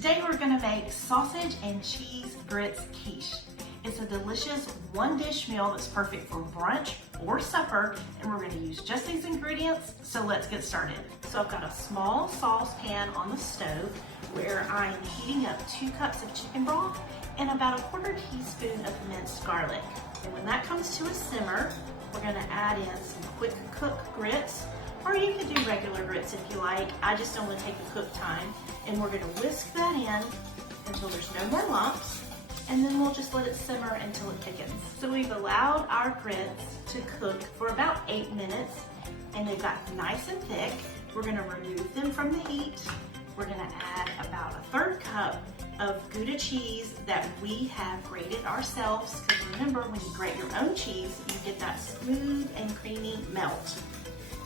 Today we're going to make sausage and cheese grits quiche. It's a delicious one-dish meal that's perfect for brunch or supper, and we're going to use just these ingredients, so let's get started. So I've got a small saucepan on the stove where I'm heating up 2 cups of chicken broth and about a 1/4 teaspoon of minced garlic. And when that comes to a simmer, we're going to add in some quick cook grits, or you could do regular grits if you like. I just don't want to take the cook time. And we're going to whisk that in until there's no more lumps, and then we'll just let it simmer until it thickens. So we've allowed our grits to cook for about 8 minutes, and they've got nice and thick. We're going to remove them from the heat. We're going to add about a 1/3 cup of gouda cheese that we have grated ourselves, because remember, when you grate your own cheese, you get that smooth and creamy melt.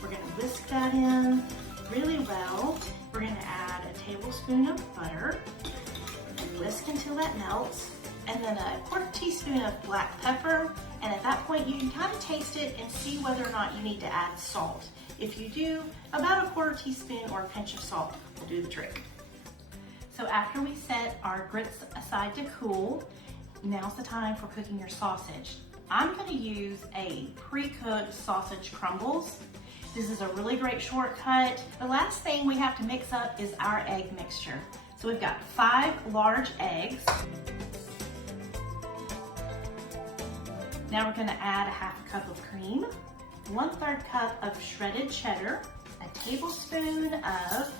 We're going to whisk that in really well. We're going to add a tablespoon of butter and whisk until that melts, and then a 1/4 teaspoon of black pepper. And at that point, you can kind of taste it and see whether or not you need to add salt. If you do, about a 1/4 teaspoon or a pinch of salt will do the trick. So after we set our grits aside to cool, now's the time for cooking your sausage. I'm going to use a pre-cooked sausage crumbles. This is a really great shortcut. The last thing we have to mix up is our egg mixture. So we've got 5 large eggs. Now we're going to add a 1/2 cup of cream, 1/3 cup of shredded cheddar, a tablespoon of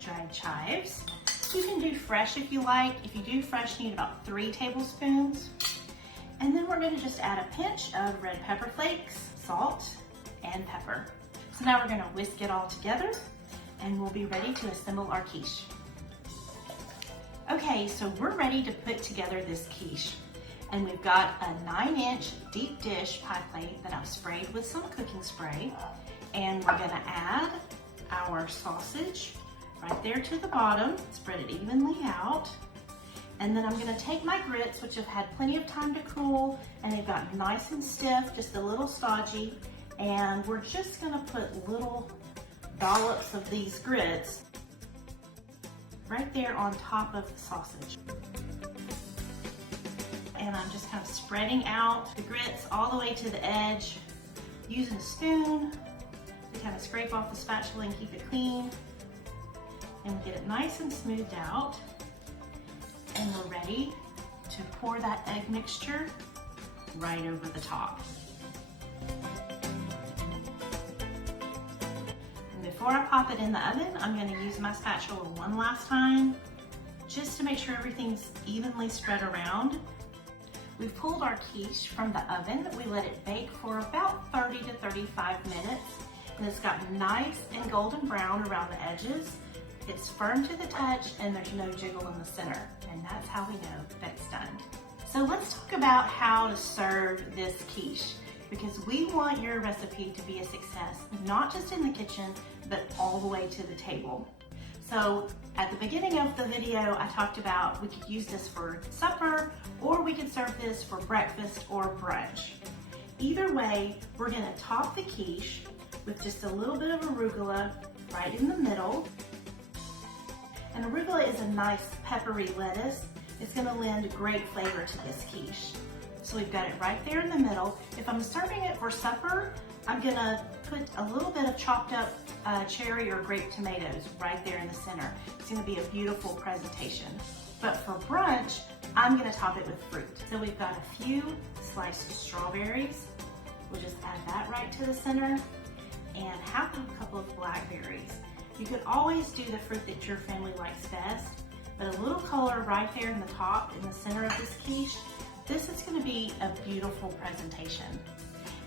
dried chives. You can do fresh if you like. If you do fresh, you need about 3 tablespoons. And then we're going to just add a pinch of red pepper flakes, salt, and pepper. So now we're going to whisk it all together, and we'll be ready to assemble our quiche. Okay, so we're ready to put together this quiche. And we've got a 9-inch deep dish pie plate that I've sprayed with some cooking spray. And we're going to add our sausage right there to the bottom, spread it evenly out. And then I'm going to take my grits, which have had plenty of time to cool, and they've got nice and stiff, just a little stodgy. And we're just going to put little dollops of these grits right there on top of the sausage. And I'm just kind of spreading out the grits all the way to the edge, using a spoon to kind of scrape off the spatula and keep it clean, and get it nice and smoothed out. And we're ready to pour that egg mixture right over the top. Before I pop it in the oven, I'm going to use my spatula one last time, just to make sure everything's evenly spread around. We've pulled our quiche from the oven. We let it bake for about 30 to 35 minutes, and it's got nice and golden brown around the edges. It's firm to the touch, and there's no jiggle in the center, and that's how we know that it's done. So let's talk about how to serve this quiche, because we want your recipe to be a success, not just in the kitchen, but all the way to the table. So at the beginning of the video, I talked about we could use this for supper, or we could serve this for breakfast or brunch. Either way, we're gonna top the quiche with just a little bit of arugula right in the middle. And arugula is a nice peppery lettuce. It's gonna lend great flavor to this quiche. So we've got it right there in the middle. If I'm serving it for supper, I'm gonna put a little bit of chopped up cherry or grape tomatoes right there in the center. It's gonna be a beautiful presentation. But for brunch, I'm gonna top it with fruit. So we've got a few sliced strawberries. We'll just add that right to the center, and 1/2 cup of blackberries. You could always do the fruit that your family likes best, but a little color right there in the top, in the center of this quiche, this is going to be a beautiful presentation.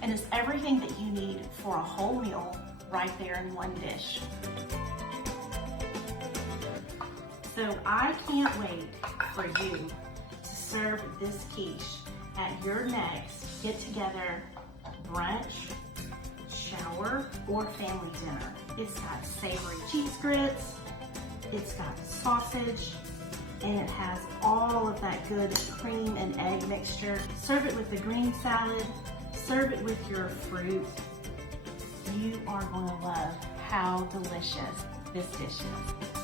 And it's everything that you need for a whole meal right there in one dish. So I can't wait for you to serve this quiche at your next get-together, brunch, shower, or family dinner. It's got savory cheese grits, it's got sausage, and it has all of that good cream and egg mixture. Serve it with the green salad, serve it with your fruit. You are going to love how delicious this dish is.